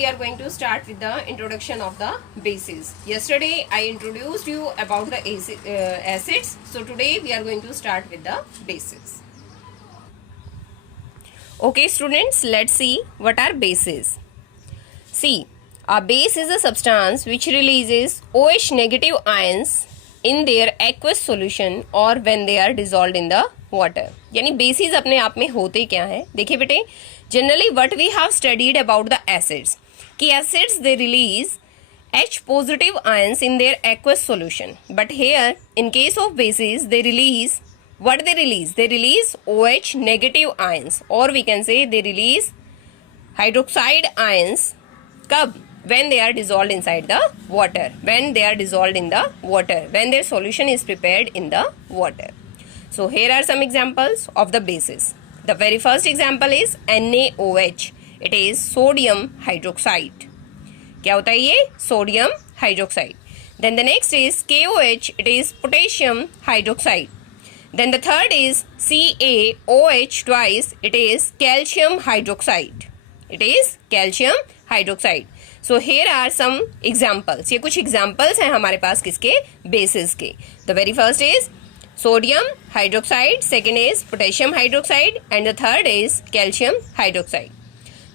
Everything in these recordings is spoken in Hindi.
we are going to start with the introduction of the bases. Yesterday I introduced you about the acids. So today we are going to start with the bases. Okay students, let's see what are bases. See, a base is a substance which releases OH negative ions in their aqueous solution or when they are dissolved in the water. यानी bases अपने आप में होते क्या हैं? देखिए बेटे, generally what we have studied about the acids, कि acids they release H positive ions in their aqueous solution, but here in case of bases they release, what they release? They release OH negative ions, or we can say they release hydroxide ions. कब? When they are dissolved inside the water. When they are dissolved in the water. When their solution is prepared in the water. So here are some examples of the bases. The very first example is NaOH. It is sodium hydroxide. क्या होता है ये? Sodium hydroxide. Then the next is KOH. It is potassium hydroxide. Then the third is CaOH twice. It is calcium hydroxide. It is calcium hydroxide. So here are some examples. ये कुछ examples हैं हमारे पास किसके? Bases के. The very first is sodium hydroxide, second is potassium hydroxide, and the third is calcium hydroxide.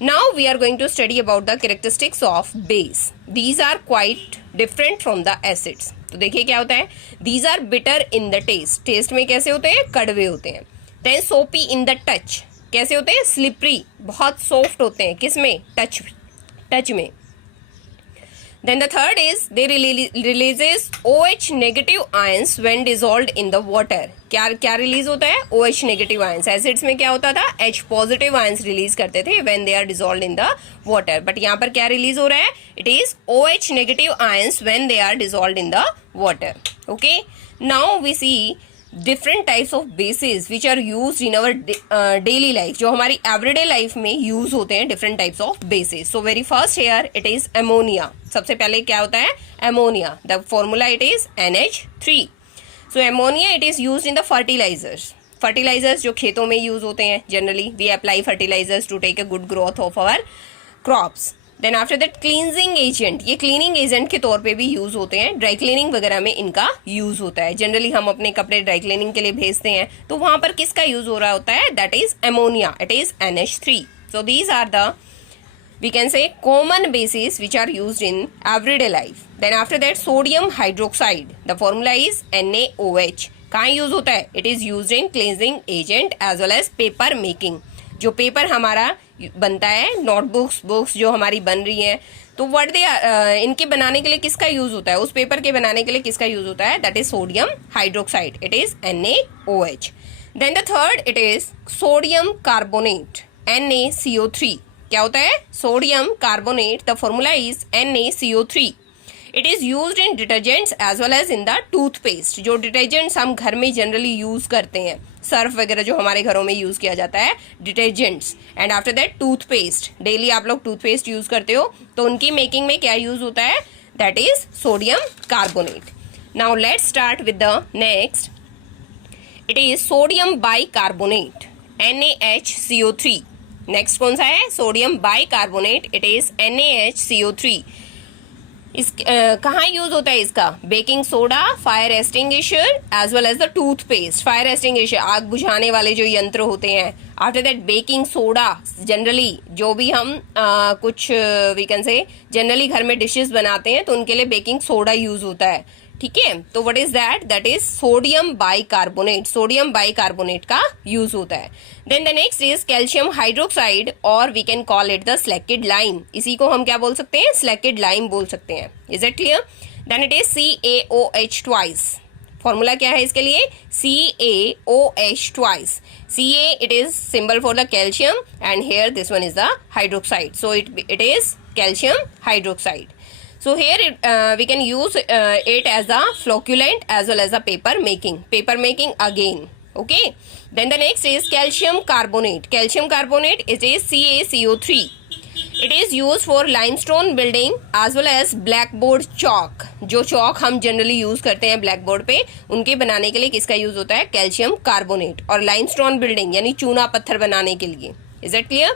Now we are going to study about the characteristics of base. These are quite different from the acids. तो देखिए क्या होता है? These are bitter in the taste. Taste में कैसे होते हैं? कड़वे होते हैं. Then soapy in the touch. कैसे होते हैं? Slippery. बहुत soft होते हैं. किस में? Touch में. Then the third is they releases OH negative ions when dissolved in the water. क्या रिलीज होता है? OH negative ions. Acids में क्या होता था? H positive ions रिलीज करते थे when they are dissolved in the water. But यहाँ पर क्या रिलीज हो रहा है? It is OH negative ions when they are dissolved in the water. Okay. Now we see different types of bases which are used in our daily life. जो हमारी everyday life में use होते हैं different types of bases. So very first here it is ammonia. सबसे पहले क्या होता है? Ammonia. The formula it is NH3. So ammonia it is used in the fertilizers. Fertilizers जो खेतों में use होते हैं generally. We apply fertilizers to take a good growth of our crops. Then after that cleansing agent, ये क्लीनिंग एजेंट के तौर पे भी यूज होते हैं. ड्राई क्लीनिंग वगैरह में इनका यूज होता है. जनरली हम अपने कपड़े ड्राई क्लीनिंग के लिए भेजते हैं तो वहां पर किसका यूज हो रहा होता है? That is ammonia. It is NH3. So these are the we can say common bases which are used in everyday life. Then after that sodium hydroxide, the formula is NaOH. कहाँ यूज होता है? It is used in cleansing agent as well as paper making. जो पेपर हमारा बनता है, नोटबुक्स, बुक्स जो हमारी बन रही हैं, तो व्हाट दे इनके बनाने के लिए किसका यूज होता है? उस पेपर के बनाने के लिए किसका यूज होता है? That is sodium hydroxide. It is NaOH. Then the third it is sodium carbonate, NaCO3. क्या होता है? Sodium carbonate. The formula is NaCO3. It is used in detergents as well as in the toothpaste. जो डिटर्जेंट्स हम घर में जनरली यूज करते हैं, सर्फ वगैरह जो हमारे घरों में यूज किया जाता है, detergents. And after that toothpaste. Daily आप लोग टूथपेस्ट यूज करते हो तो उनकी मेकिंग में क्या यूज होता है? That is sodium carbonate. Now let's start with the next. It is sodium bicarbonate, NaHCO3. Next कौन सा है? Sodium bicarbonate. It is NaHCO3. इस कहाँ यूज होता है इसका? Baking soda, fire extinguisher as well as the toothpaste. Fire extinguisher, आग बुझाने वाले जो यंत्र होते हैं. After that baking soda, generally जो भी हम कुछ वी कैन से जनरली घर में डिशेस बनाते हैं तो उनके लिए बेकिंग सोडा यूज होता है. ठीक है, तो what is that? That is sodium bicarbonate. Sodium bicarbonate का यूज होता है. Then the next is calcium hydroxide, और we can call it the slaked lime. इसी को हम क्या बोल सकते हैं? स्लैकेड लाइम बोल सकते हैं. Is it clear? Then it is CaOH twice. Formula क्या है इसके लिए? CaOH twice. Ca it is symbol for the calcium and here this one is the hydroxide. So it is calcium hydroxide. So here we can use it as a flocculant as well as a paper making. Paper making again. Okay. Then the next is calcium carbonate. Calcium carbonate it is CaCO3. It is used for limestone building as well as blackboard chalk. जो chalk हम generally use करते हैं blackboard पे, उनके बनाने के लिए किसका use होता है? calcium carbonate. और limestone building यानी चूना पत्थर बनाने के लिए. Is that clear?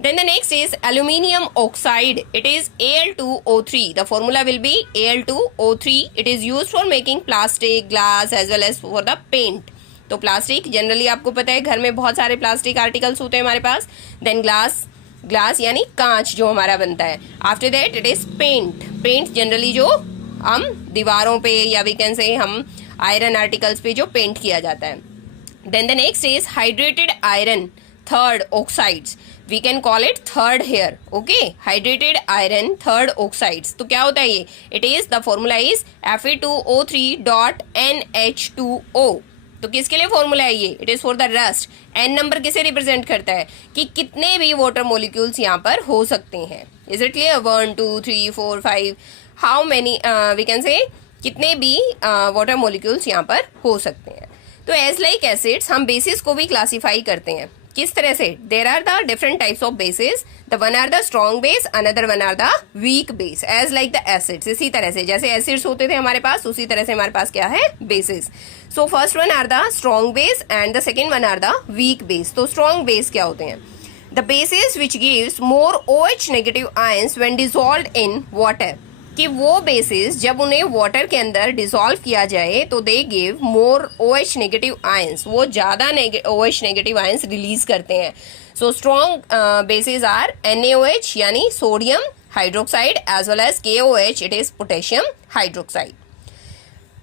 Then the next is aluminium oxide. It is Al2O3. The formula will be Al2O3. It is used for making plastic, glass as well as for the paint. तो प्लास्टिक जनरली आपको पता है घर में बहुत सारे प्लास्टिक आर्टिकल्स होते हैं हमारे पास. देन ग्लास यानी कांच जो हमारा बनता है. After that it is paint generally जो हम दीवारों पे या वी कैन से हम आयरन आर्टिकल्स पे जो पेंट किया जाता है. Then the next is hydrated iron, third oxides. We can call it third hair. Okay, hydrated iron third oxides. तो क्या होता है ये? It is the formula is Fe2O3.NH2O. तो किसके लिए फॉर्मूला है ये? It is for the rust. N number किसे रिप्रेजेंट करता है? कि कितने भी वाटर मॉलिक्यूल्स यहाँ पर हो सकते हैं. Is it clear? 1 2 3 4 5 how many we can say कितने भी वाटर मॉलिक्यूल्स यहाँ पर हो सकते हैं. तो एज लाइक एसिड्स हम बेसिस को भी क्लासीफाई करते हैं. किस तरह से? There are the different types of bases. The one are the strong base, another one are the weak base. As like the acids. इसी तरह से जैसे एसिड्स होते थे हमारे पास, उसी तरह से हमारे पास क्या है? Bases. So first one are the strong base and the second one are the weak base. तो स्ट्रॉन्ग बेस क्या होते हैं? The bases which gives more OH negative ions when dissolved in water. कि वो बेसिस जब उन्हें वाटर के अंदर डिसॉल्व किया जाए तो they give more OH negative ions. वो ज्यादा OH नेगेटिव आयंस रिलीज करते हैं. So strong bases are NaOH यानी sodium hydroxide as well as KOH, it is potassium hydroxide.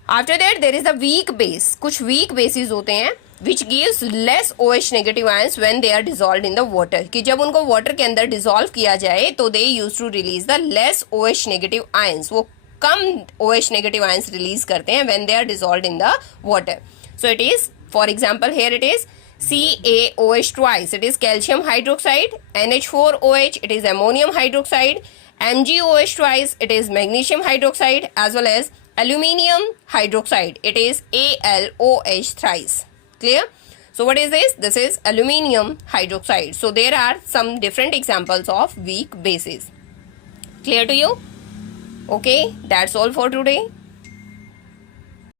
After that there is the weak base. कुछ वीक बेसिस होते हैं which gives less OH negative ions when they are dissolved in the water. कि जब उनको वाटर के अंदर डिसॉल्व किया जाए तो they used to release the less OH negative ions. वो कम OH negative ions रिलीज करते हैं when they are dissolved in the water. So it is, for example, here it is CaOH twice. It is calcium hydroxide. NH4OH, it is ammonium hydroxide. MgOH twice, it is magnesium hydroxide as well as aluminium hydroxide. It is AlOH thrice. Clear? So what is this? This is aluminium hydroxide. So there are some different examples of weak bases. Clear to you? Okay, that's all for today.